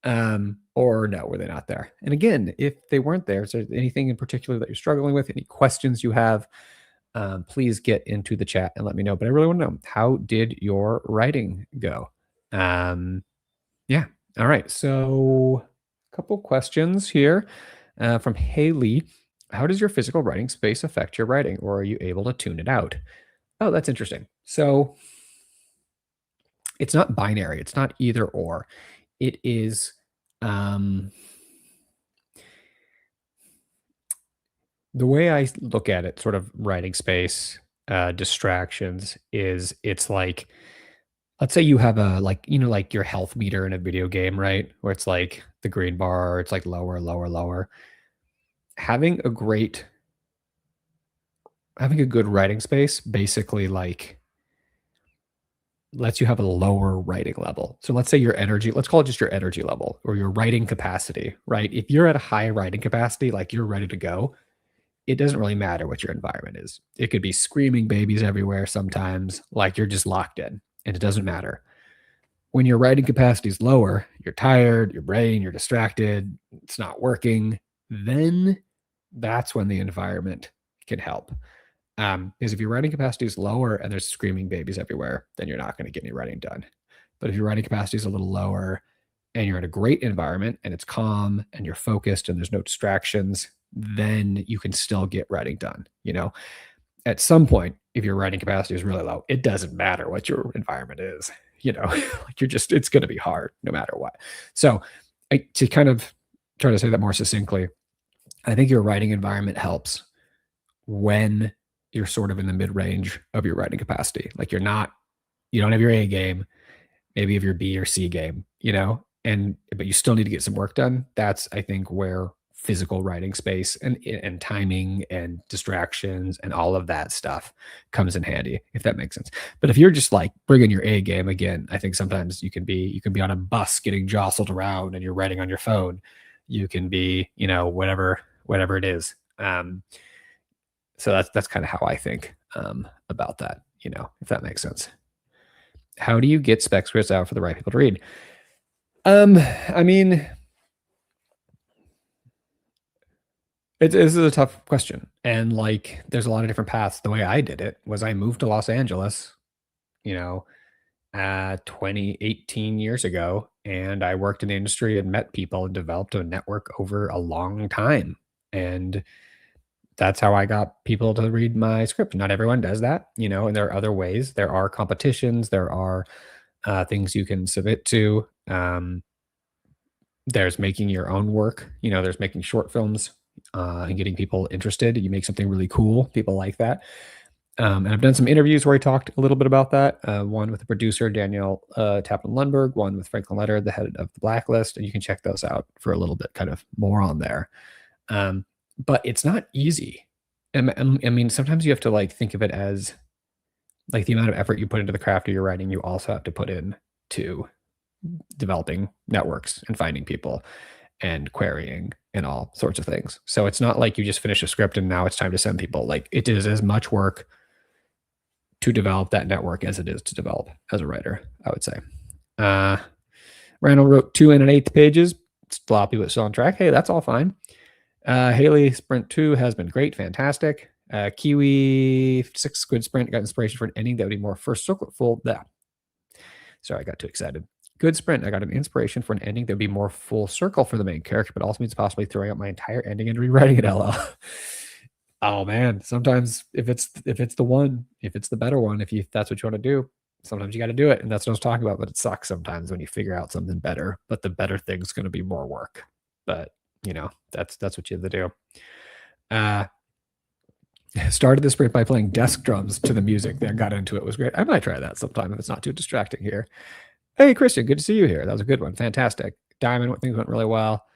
or no, were they not there? And again, if they weren't there, is there anything in particular that you're struggling with? Any questions you have? Please get into the chat and let me know. But I really want to know, how did your writing go? Yeah. All right. So a couple questions here from Haley. How does your physical writing space affect your writing, or are you able to tune it out? Oh, that's interesting. So it's not binary. It's not either or. It is the way I look at it, sort of writing space, distractions, is it's like, let's say you have like your health meter in a video game, right? Where it's like the green bar, it's like lower, lower, lower. Having a good writing space basically lets you have a lower writing level. So let's say your energy, let's call it just your energy level or your writing capacity, right? If you're at a high writing capacity, like you're ready to go, it doesn't really matter what your environment is. It could be screaming babies everywhere sometimes, like you're just locked in and it doesn't matter. When your writing capacity is lower, you're tired, your brain, you're distracted, it's not working, then that's when the environment can help. Because if your writing capacity is lower and there's screaming babies everywhere, then you're not going to get any writing done. But if your writing capacity is a little lower and you're in a great environment and it's calm and you're focused and there's no distractions, then you can still get writing done. At some point, if your writing capacity is really low, it doesn't matter what your environment is. It's going to be hard no matter what. So to kind of try to say that more succinctly, I think your writing environment helps when you're sort of in the mid-range of your writing capacity. Like you don't have your A game, maybe you have your B or C game, but you still need to get some work done. That's, I think, where physical writing space and timing and distractions and all of that stuff comes in handy, if that makes sense. But if you're just like bringing your A game, again, I think sometimes you can be on a bus getting jostled around and you're writing on your phone. You can be, whatever it is. So that's kind of how I think about that, if that makes sense. How do you get spec scripts out for the right people to read? I mean, this is a tough question. And there's a lot of different paths. The way I did it was I moved to Los Angeles, 18 years ago. And I worked in the industry and met people and developed a network over a long time. And that's how I got people to read my script. Not everyone does that, and there are other ways. There are competitions. There are things you can submit to. There's making your own work. There's making short films and getting people interested. You make something really cool. People like that. And I've done some interviews where I talked a little bit about that. One with the producer, Danielle Tappan-Lundberg, one with Franklin Letter, the head of the Blacklist. And you can check those out for a little bit, kind of more on there. But it's not easy. I mean, sometimes you have to think of it as the amount of effort you put into the craft of your writing, you also have to put in to developing networks and finding people and querying and all sorts of things. So it's not like you just finish a script and now it's time to send people. Like it is as much work to develop that network as it is to develop as a writer, I would say. Randall wrote 2 1/8 pages. It's floppy, but still on track. Hey, that's all fine. Haley Sprint 2 has been great, fantastic. Kiwi 6 Squid Sprint got inspiration for an ending that would be more first circle full. Sorry, I got too excited. Good sprint. I got an inspiration for an ending that would be more full circle for the main character, but also means possibly throwing out my entire ending and rewriting it. LL. Oh man, sometimes if it's the one, if it's the better one, if that's what you want to do, sometimes you got to do it, and that's what I was talking about. But it sucks sometimes when you figure out something better, but the better thing's going to be more work. But that's what you have to do. Started the sprint by playing desk drums to the music, then got into it. It was great. I might try that sometime if it's not too distracting here. Hey, Christian, good to see you here. That was a good one. Fantastic. Diamond, things went really well.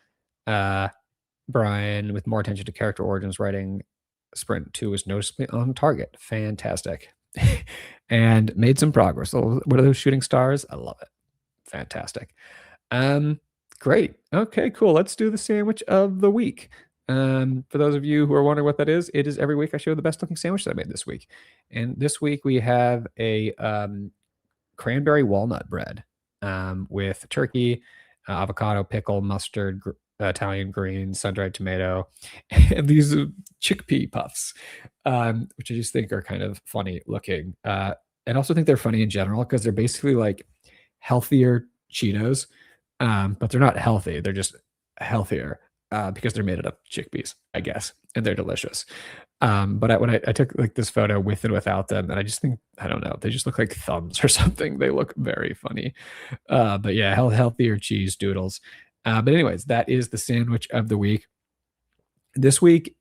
Brian, with more attention to character origins, writing sprint 2 was noticeably on target. Fantastic. And made some progress. What are those shooting stars? I love it. Fantastic. Great. Okay, cool. Let's do the sandwich of the week. For those of you who are wondering what that is, it is every week I show the best looking sandwich that I made this week. And this week we have a cranberry walnut bread with turkey, avocado, pickle, mustard, Italian greens, sun-dried tomato, and these chickpea puffs, which I just think are kind of funny looking. And also think they're funny in general because they're basically like healthier Cheetos, but they're not healthy. They're just healthier because they're made out of chickpeas, I guess, and they're delicious. But when I took like this photo with and without them, and I just think, I don't know, they just look like thumbs or something. They look very funny. But yeah, healthier cheese doodles. But anyways, that is the sandwich of the week. This week,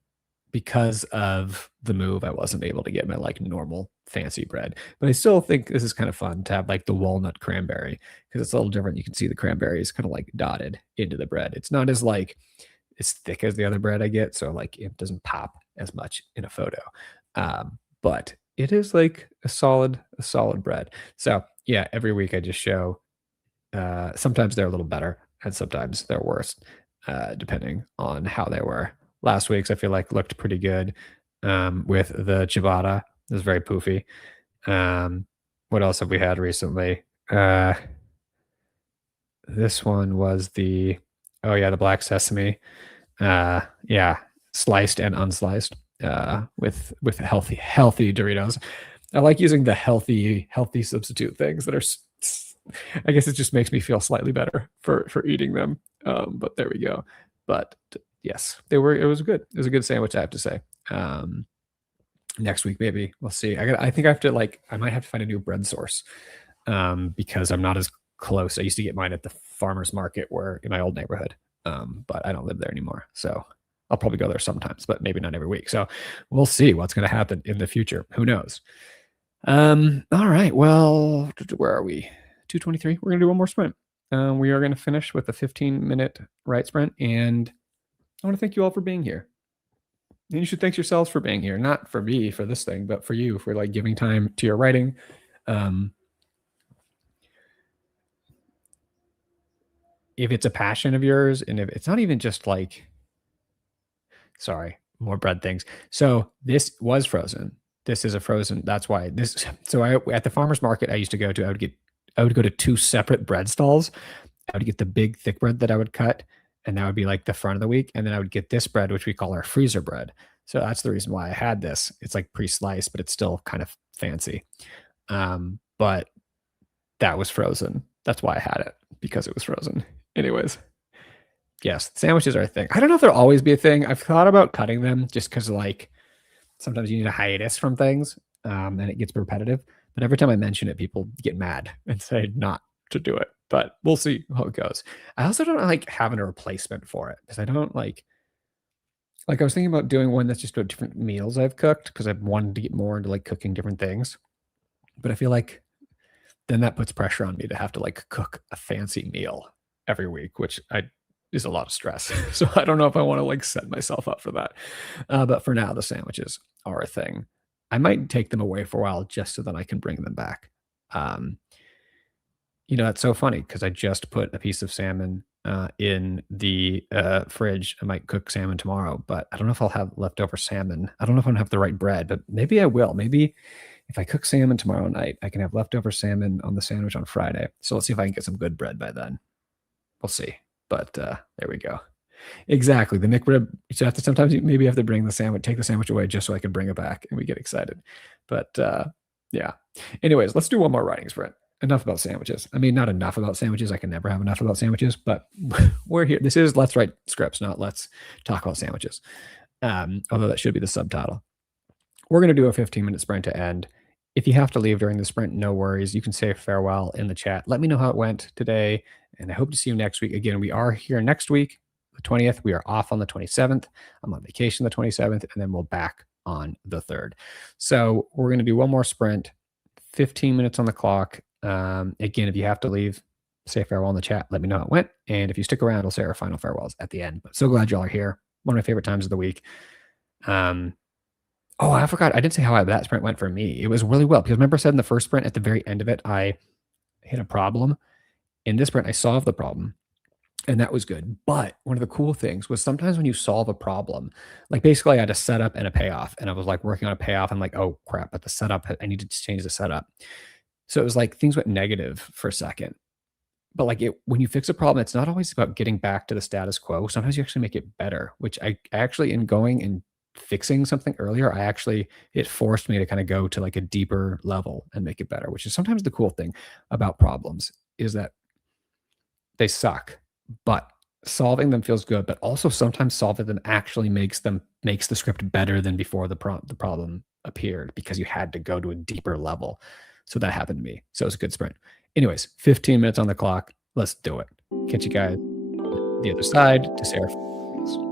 because of the move, I wasn't able to get my like normal fancy bread, but I still think this is kind of fun to have like the walnut cranberry because it's a little different. You can see the cranberries kind of like dotted into the bread. It's not as like as thick as the other bread I get, so like it doesn't pop as much in a photo. But it is like a solid bread. So yeah, every week I just show. Sometimes they're a little better, and sometimes they're worse, depending on how they were. Last week's I feel like looked pretty good with the ciabatta. It was very poofy. What else have we had recently? This one was the black sesame. Yeah, sliced and unsliced with healthy Doritos. I like using the healthy substitute things that are. I guess it just makes me feel slightly better for eating them. But there we go. But yes, they were. It was good. It was a good sandwich, I have to say. Next week maybe we'll see. I think I have to I might have to find a new bread source because I'm not as close. I used to get mine at the farmer's market in my old neighborhood, but I don't live there anymore. So I'll probably go there sometimes, but maybe not every week. So we'll see what's going to happen in the future. Who knows? All right. Well, where are we? 2:23. We're going to do one more sprint. We are going to finish with a 15-minute write sprint, and I want to thank you all for being here. And you should thank yourselves for being here, not for me for this thing, but for you for giving time to your writing. If it's a passion of yours, and if it's not even just sorry, more bread things. So this was frozen. This is a frozen. That's why this. So at the farmer's market I used to go to, I would go to 2 separate bread stalls. I would get the big thick bread that I would cut, and that would be like the front of the week. And then I would get this bread, which we call our freezer bread. So that's the reason why I had this. It's like pre-sliced, but it's still kind of fancy. But that was frozen. That's why I had it, because it was frozen. Anyways, yes, sandwiches are a thing. I don't know if they'll always be a thing. I've thought about cutting them just because sometimes you need a hiatus from things, and it gets repetitive. But every time I mention it, people get mad and say not to do it. But we'll see how it goes. I also don't like having a replacement for it because I don't like I was thinking about doing one that's just about different meals I've cooked because I've wanted to get more into cooking different things. But I feel like then that puts pressure on me to have to cook a fancy meal every week, which is a lot of stress. So I don't know if I want to set myself up for that. But for now, the sandwiches are a thing. I might take them away for a while just so that I can bring them back. It's so funny because I just put a piece of salmon in the fridge. I might cook salmon tomorrow, but I don't know if I'll have leftover salmon. I don't know if I'm gonna have the right bread, but maybe I will. Maybe if I cook salmon tomorrow night, I can have leftover salmon on the sandwich on Friday. So let's see if I can get some good bread by then. We'll see. But there we go. Exactly. The McRib. So have to sometimes you maybe have to bring the sandwich, take the sandwich away just so I can bring it back, and we get excited. But yeah. Anyways, let's do one more writing sprint. Enough about sandwiches. I mean, not enough about sandwiches. I can never have enough about sandwiches, but we're here. This is Let's Write Scripts, not Let's Talk About Sandwiches. Although that should be the subtitle. We're going to do a 15-minute sprint to end. If you have to leave during the sprint, no worries. You can say farewell in the chat. Let me know how it went today, and I hope to see you next week. Again, we are here next week, the 20th. We are off on the 27th. I'm on vacation the 27th, and then we'll back on the 3rd. So we're going to do one more sprint, 15 minutes on the clock. Again, if you have to leave, say farewell in the chat. Let me know how it went. And if you stick around, I'll say our final farewells at the end. But so glad y'all are here. One of my favorite times of the week. Oh, I forgot. I didn't say how that sprint went for me. It was really well because remember I said in the first sprint at the very end of it, I hit a problem. In this sprint, I solved the problem. And that was good. But one of the cool things was sometimes when you solve a problem, like basically I had a setup and a payoff. And I was like working on a payoff. I'm like, oh crap, but the setup, I needed to change the setup. So it was like things went negative for a second. But like when you fix a problem, it's not always about getting back to the status quo. Sometimes you actually make it better, which I actually, in going and fixing something earlier, it forced me to kind of go to like a deeper level and make it better, which is sometimes the cool thing about problems is that they suck, but solving them feels good. But also sometimes solving them actually makes the script better than before the problem appeared because you had to go to a deeper level. So that happened to me. So it was a good sprint. Anyways, 15 minutes on the clock. Let's do it. Catch you guys the other side to say our farewells.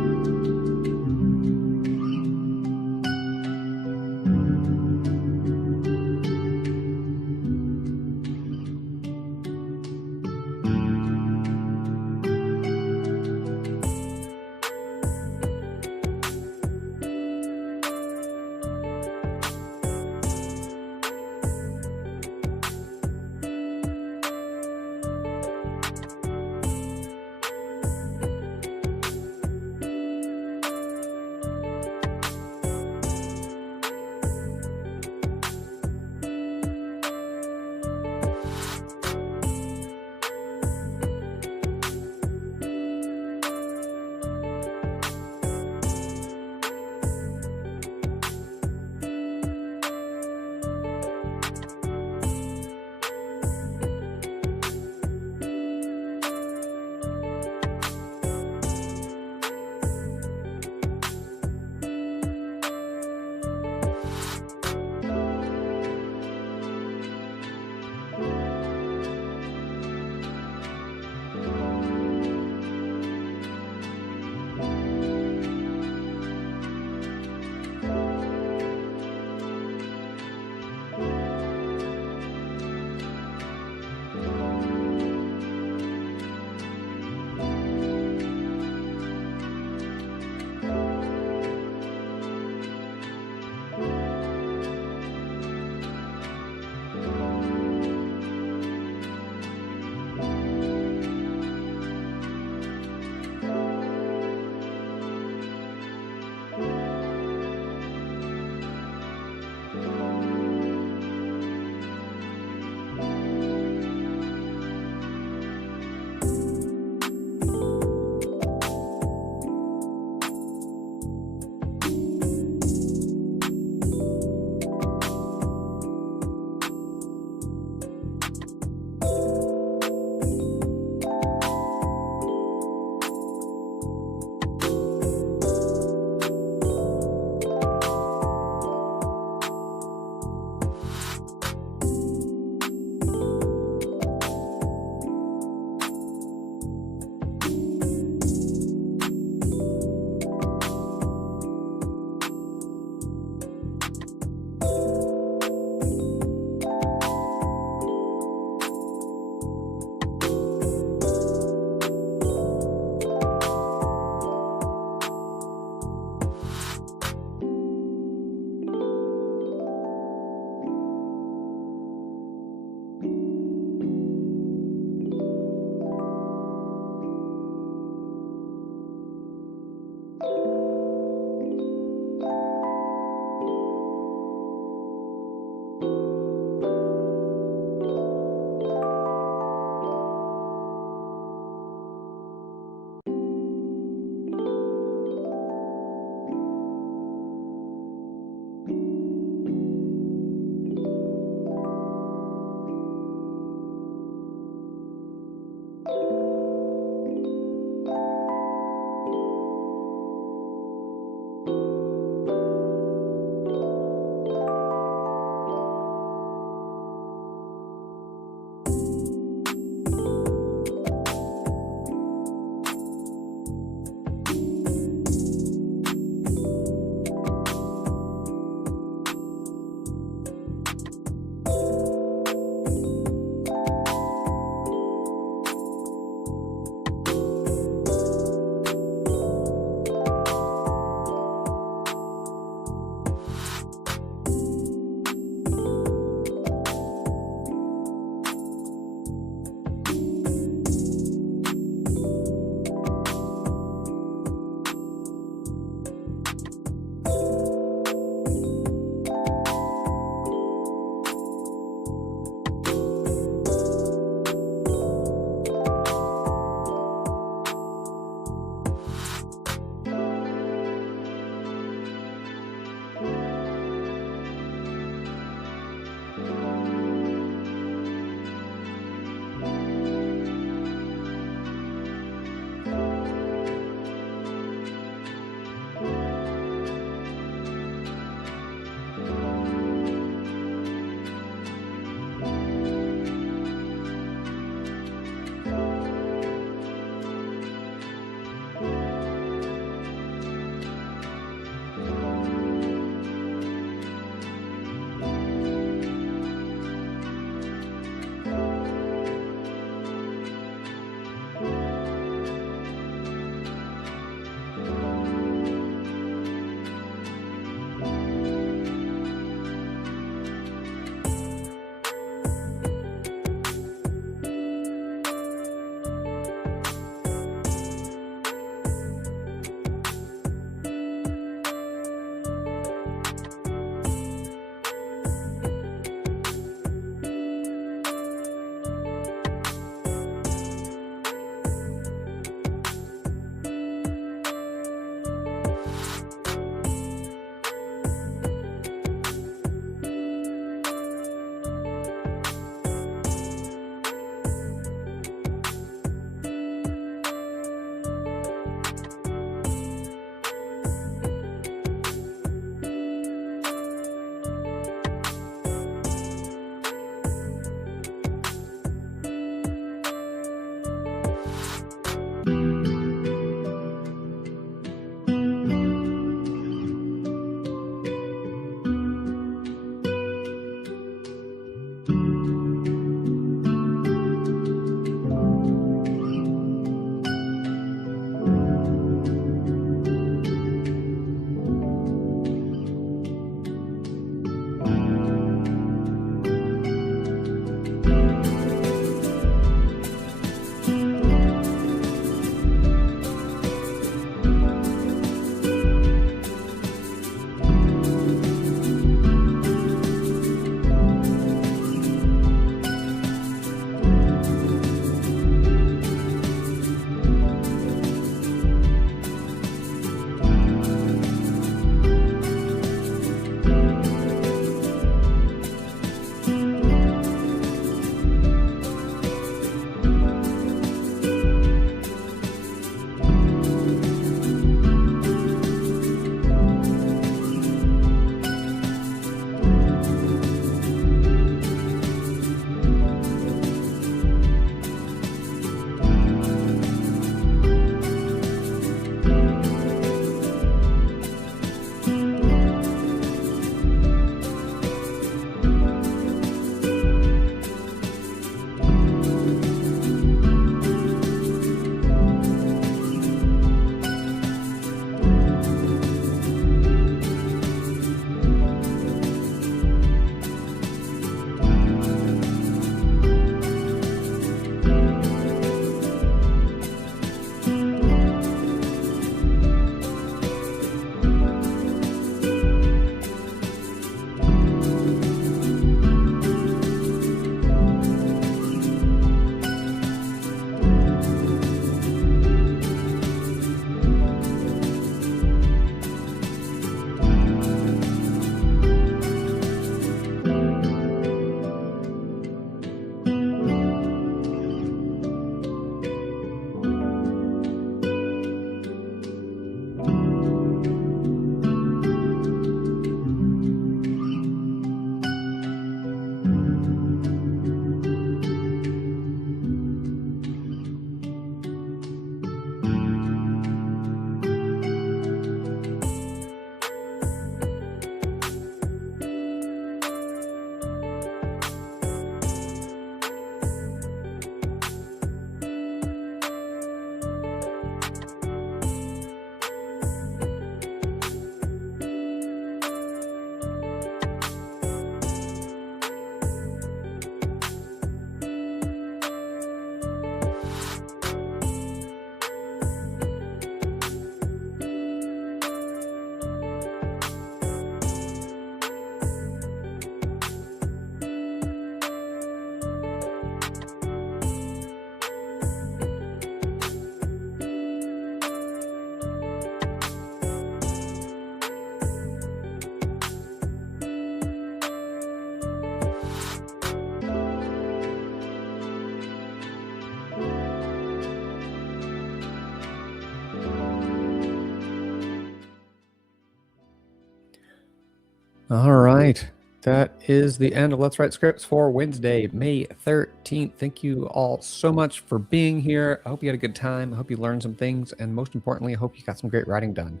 All right. That is the end of Let's Write Scripts for Wednesday, May 13th. Thank you all so much for being here. I hope you had a good time. I hope you learned some things. And most importantly, I hope you got some great writing done.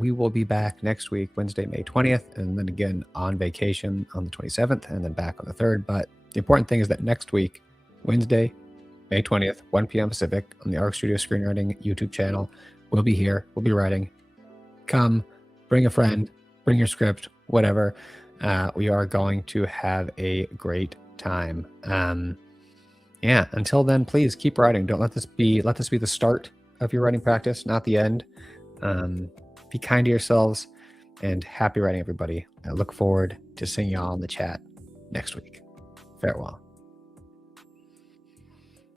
We will be back next week, Wednesday, May 20th, and then again on vacation on the 27th, and then back on the 3rd. But the important thing is that next week, Wednesday, May 20th, 1 p.m. Pacific, on the Arc Studio Screenwriting YouTube channel, we'll be here. We'll be writing. Come, bring a friend, bring your script, whatever. We are going to have a great time. Yeah, until then, please keep writing. Don't let this be the start of your writing practice, not the end. Be kind to yourselves, and happy writing, everybody. I look forward to seeing y'all in the chat next week. Farewell.